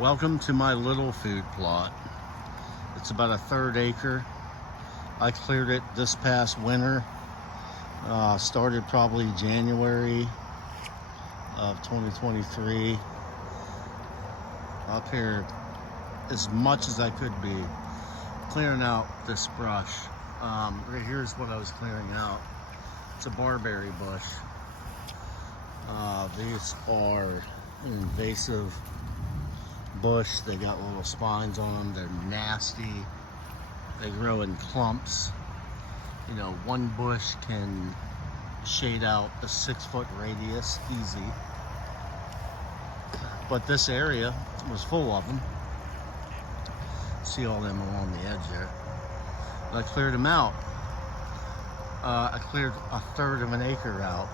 Welcome to my little food plot. It's about a third acre. I cleared it this past winter. Started probably January of 2023. Up here as much as I could be, clearing out this brush. Right here's what I was clearing out. It's a barberry bush. These are an invasive bush. They got little spines on them. They're nasty. They grow in clumps. You know, one bush can shade out a 6-foot radius easy. But this area was full of them. See all them along the edge there. But I cleared them out. I cleared a third of an acre out,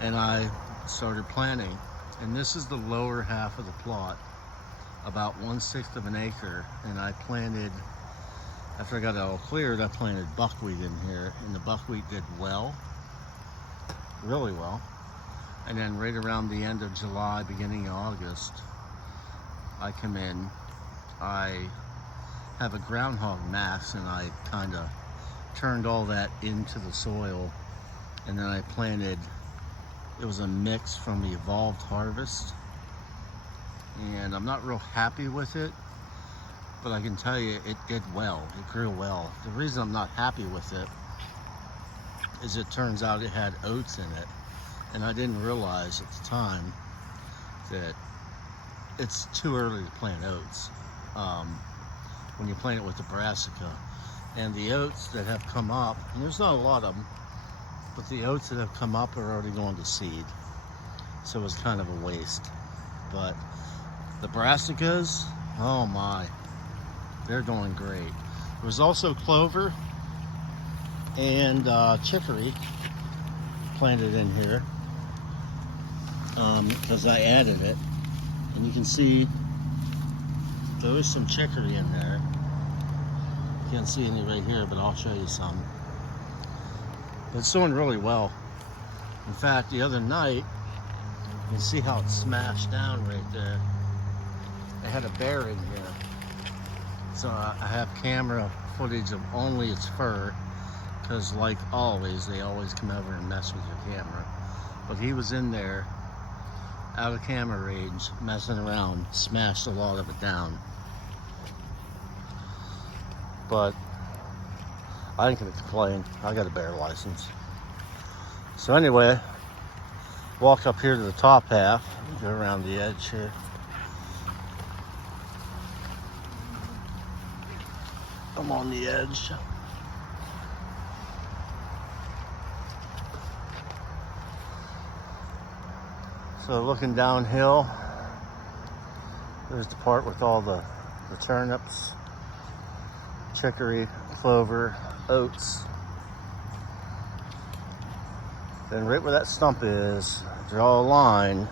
and I started planting. And this is the lower half of the plot, about 1/6 of an acre. And I planted, after I got it all cleared, I planted buckwheat in here, and the buckwheat did well, really well. And then right around the end of July, beginning of August, I come in, I have a groundhog mass, and I kind of turned all that into the soil, and then I planted. It was a mix from the Evolved Harvest, and I'm not real happy with it, but I can tell you it did well. It grew well. The reason I'm not happy with it is it turns out it had oats in it, and I didn't realize at the time that it's too early to plant oats when you plant it with the brassica. And the oats that have come up, and there's not a lot of them, but the oats that have come up are already going to seed. So it was kind of a waste. But the brassicas, oh my, they're going great. There was also clover and chicory planted in here because I added it. And you can see there is some chicory in there. Can't see any right here, but I'll show you some. But it's doing really well. In fact, the other night, you can see how it smashed down right there. It had a bear in here. So I have camera footage of only its fur, because like always, they always come over and mess with your camera. But he was in there, out of camera range, messing around, smashed a lot of it down. But I ain't gonna complain. I got a bear license. So anyway, walk up here to the top half, go around the edge here. I'm on the edge. So looking downhill, there's the part with all the turnips, chicory, clover, oats. Then right where that stump is, draw a line,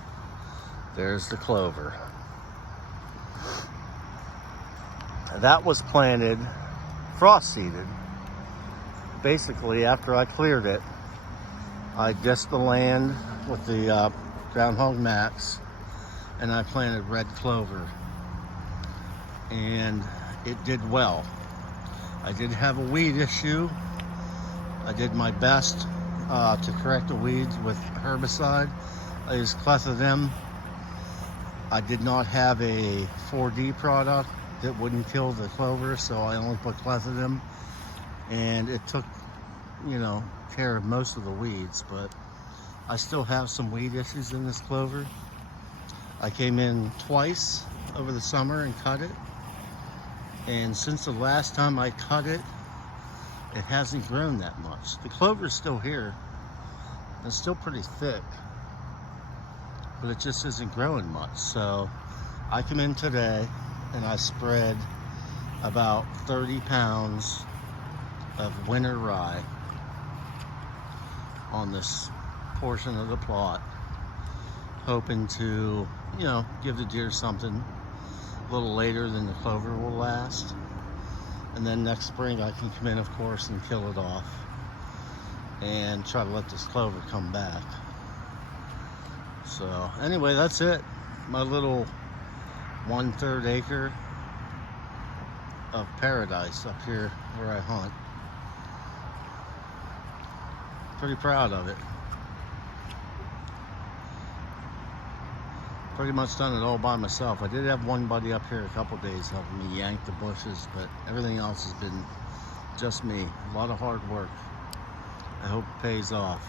there's the clover. That was planted, frost seeded. Basically, after I cleared it, I disced the land with the groundhog max, and I planted red clover. And it did well. I did have a weed issue. I did my best to correct the weeds with herbicide. I used clethodim. I did not have a 4D product that wouldn't kill the clover, so I only put clethodim. And it took, care of most of the weeds, but I still have some weed issues in this clover. I came in twice over the summer and cut it. And since the last time I cut it, it hasn't grown that much. The clover's still here. It's still pretty thick, but it just isn't growing much. So I come in today and I spread about 30 pounds of winter rye on this portion of the plot, hoping to, give the deer something a little later than the clover will last. And then next spring I can come in, of course, and kill it off and try to let this clover come back. So anyway, that's it. My little 1/3 acre of paradise up here where I hunt. Pretty proud of it. Pretty much done it all by myself. I did have one buddy up here a couple days helping me yank the bushes, but everything else has been just me. A lot of hard work. I hope it pays off.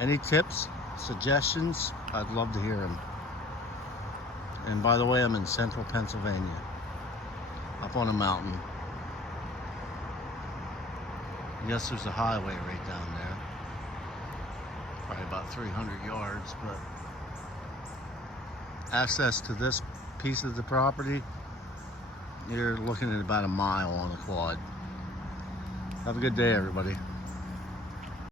Any tips, suggestions? I'd love to hear them. And by the way, I'm in central Pennsylvania, up on a mountain. I guess there's a highway right down there. Probably about 300 yards, but access to this piece of the property, you're looking at about a mile on a quad. Have a good day, everybody.